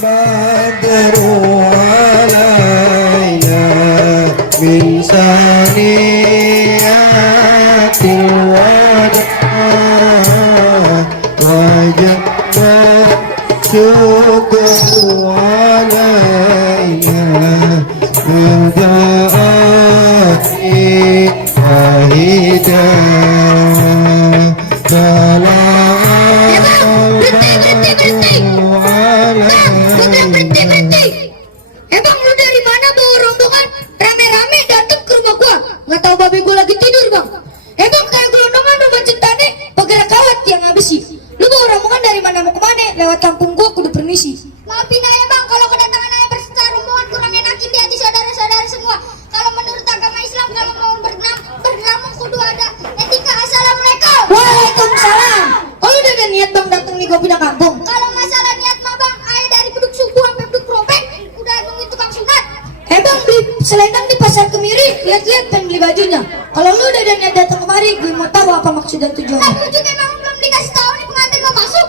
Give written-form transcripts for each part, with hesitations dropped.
Badru alaina min saniyatil wadah wajibna syukru alaina min da'ati wahidah Emang lu dari mana bawa rombongan rame-rame datang ke rumah gua? Nggak tahu babi gua lagi tidur bang. Emang kayak gelondongan rumah centane pegerak kawat yang ngabisi. Lu bawa rombongan dari mana mau kemana? Lewat kampung gua kudu permisi. Maafin aja bang kalau kedatangan ayah berserta rombongan kurang enakin di hati saudara-saudara semua. Kalau menurut agama Islam kalau mau bernamun kudu ada etika. Assalamualaikum. Waalaikumsalam. Oh lu udah ada niat bang datang nih gua pindah kampung? Kalau masalah niat mah bang, ayah dari beduk suku sampai beduk robek udah nungguin tukang sunat. Bang beli selendang di pasar Kemiri, lihat-lihat pengen beli bajunya. Kalau lu udah ada niat datang kemari, gue mau tahu apa maksud dan tujuannya. Tapi ujung emang belum dikasih tahu nih pengantin mau masuk.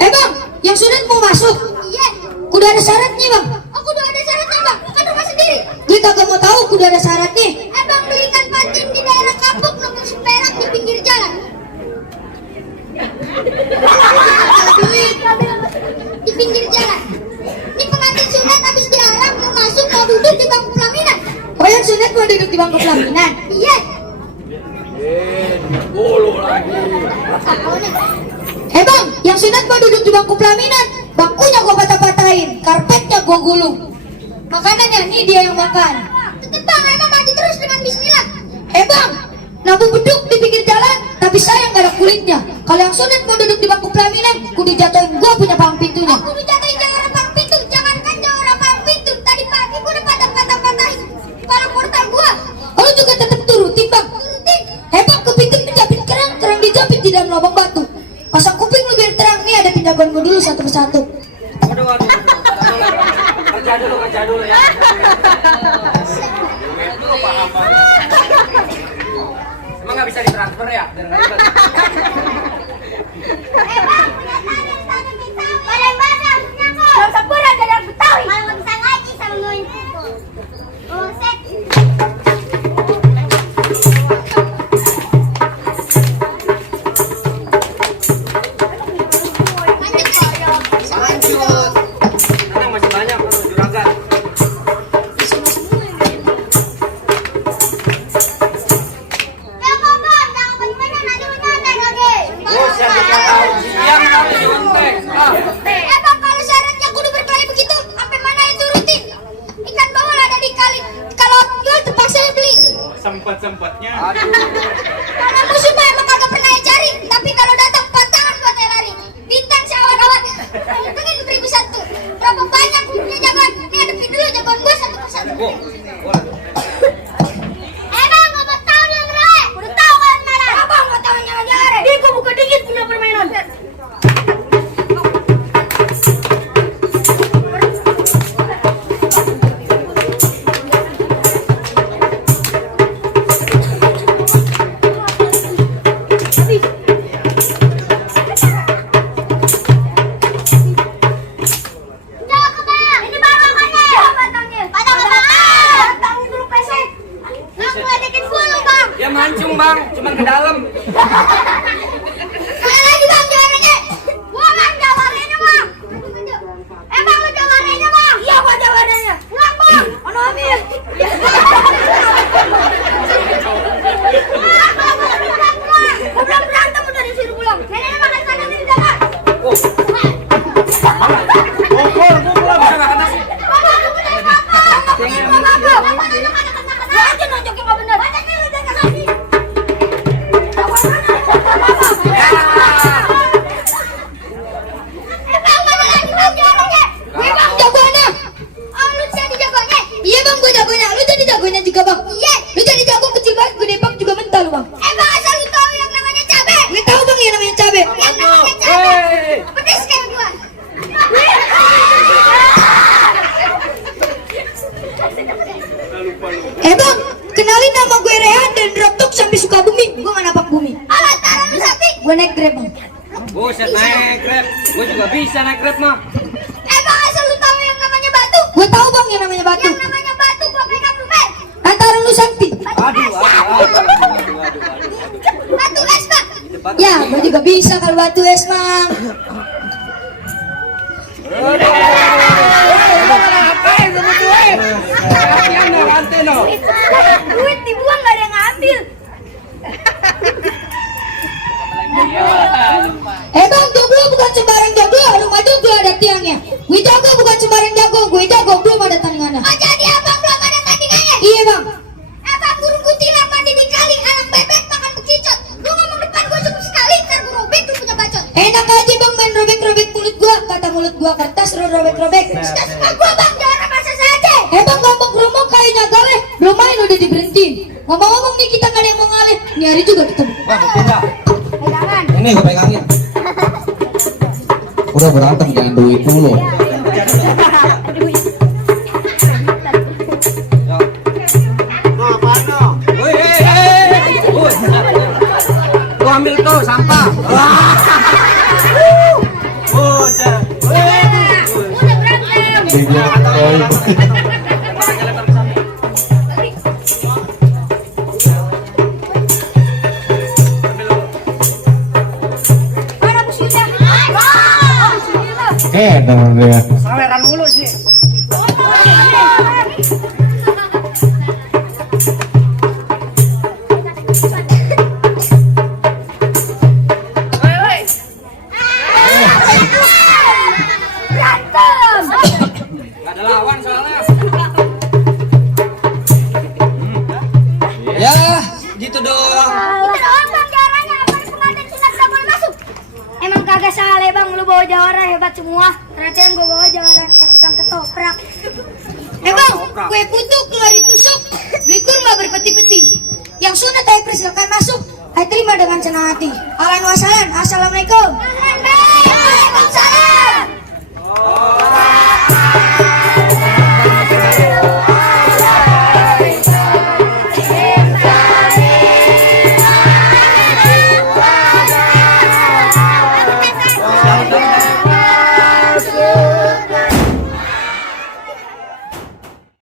Bang, yang sunat mau masuk? Iya. Kudu ada syaratnya bang. Oh kudu ada syaratnya bang, kan rumah sendiri. Gue kagak mau tahu kudu ada syaratnya. Bang beli ikan patin di daerah Kapuk nunggu perak di pinggir jalan. Duit di pinggir jalan. Ini pengantin sunat habis diarah mau masuk mau duduk di bangku pelaminan. Oh yang sunat mau duduk di bangku pelaminan? Iya. Bolo lagi. Bang, yang sunat mau duduk di bangku pelaminan. Bangkunya gua patah-patahin, karpetnya gua gulung. Makanannya ini dia yang makan. Tetep bang, emang maju terus dengan bismillah. Bang, nabu beduk di pinggir jalan, tapi sayang gak ada kulitnya. Kalau yang sunat mau duduk di bangku pelaminan, kudu jatuhin gua punya palang pintunya. Kudu jatuhin jangan palang pintu, jangankan jangan palang pintu. Tadi pagi gua udah patah-patahin palang portal gua. Oh lu juga tetap turutin bang? Turutin. Bang, kepiting dijapit kerang dijapit di dalam lubang batu. Pasang kuping lu biar terang, nih ada penjagoan gua dulu satu persatu. Waduh. Kerja dulu ya. Dulu paham. Emang nggak bisa ditransfer ya? Bang, punya tanya Betawi. Paling bahasa harusnya kok. Bang Sepur ada yang Betawi. Kalau nggak bisa ngaji sama nguin itu. Oh, set. Lanjut. Tenang masih banyak juragan. Bang, kalau syaratnya kudu berkelahi begitu, sampai mana yang turutin? Ikan bawal ada di kali. Kalau jual terpaksa ya beli. Sempet-sempetnya. Kalau musuh mah emang kagak pernah ya cari, tapi kalau datang patangan buat ya lari. Bintang syawar-awar. Pengen beribu satu. Berapa banyak punya jagoan? Ini hadapin dulu jagoan gua satu persatu. Bang, gua mau tahu dia ngeroe. Udah tahu kan malah. Apa mau tahu yang ngeroe? Dia gua buka dikit punya permainan. Mancung bang, cuman ke dalam. Mana lagi bang jawabannya? Gua bang jawabannya bang. Bang lu jawabannya bang? Iya gua jawabannya. Pulang bang. Ono ambil. Gua belum berantem udah disuruh pulang. Neneknya makan sana di dalam. Bogor, bisa makan nasi. Jagonya juga bang. Iya. Lu jadi jago kecil banget, gede bang juga mental bang. Bang asal lu tahu yang namanya cabe. Gue tahu bang yang namanya cabe. Yang namanya cabe. Pedes kayak gua. Gue naik grab bang. Buset naik grab. Gue juga bisa naik grab mah. Bang, asal lu tahu yang namanya batu. Gue tahu bang yang namanya batu. Yang namanya batu gua pegang lu, men. Antara lu sakti. Aduh. Batu es, Bang. Ya, gue juga bisa kalau batu es bang. Duit dibuang gak ada yang ngambil. Bang, jomblo bukan sembarang jomblo, rumah jomblo ada tiangnya. Gue jago bukan sembarang jago, gue jago belum ada tandingannya. Oh, jadi abang belum ada tandingannya? Iya bang. Abang burung kutilang mandi di kali, anak bebek makan bekicot. Lu ngomong depan gua cukup sekali, ntar gua robek lu punya bacot. Enak aja bang main robek-robek mulut gua. Kata mulut gua kertas, lu robek-robek. Suka suka gua bang, jangan masa saja. Bang ngomong-ngomong kayaknya gawe. Belum main udah diberhentiin. Ngomong-ngomong nih kita gak ada yang mau ngalih. Ini hari juga ketemu. Pegangan. Ini gue pegangin. Udah berantem jangan duit dulu. Lu ambil tuh sampah. Buset. Udah berantem. Mana musuhnya? Dong dia. Saweran mulu sih. Berantem. Gak ada lawan soalnya. Ya, gitu doang. Itu doang bang caranya. Apa pengantin sunat gak boleh masuk? Emang kagak salah bang, lu bawa jawara hebat semua. Ternyata yang gua bawa jawara kayak tukang ketoprak. Bang, kue putu keluar ditusuk. Beli kurma berpeti-peti. Yang sunat saya persilakan masuk. Saya terima dengan senang hati. Ahlan wa sahlan. Assalamualaikum. Waalaikumsalam. Oh,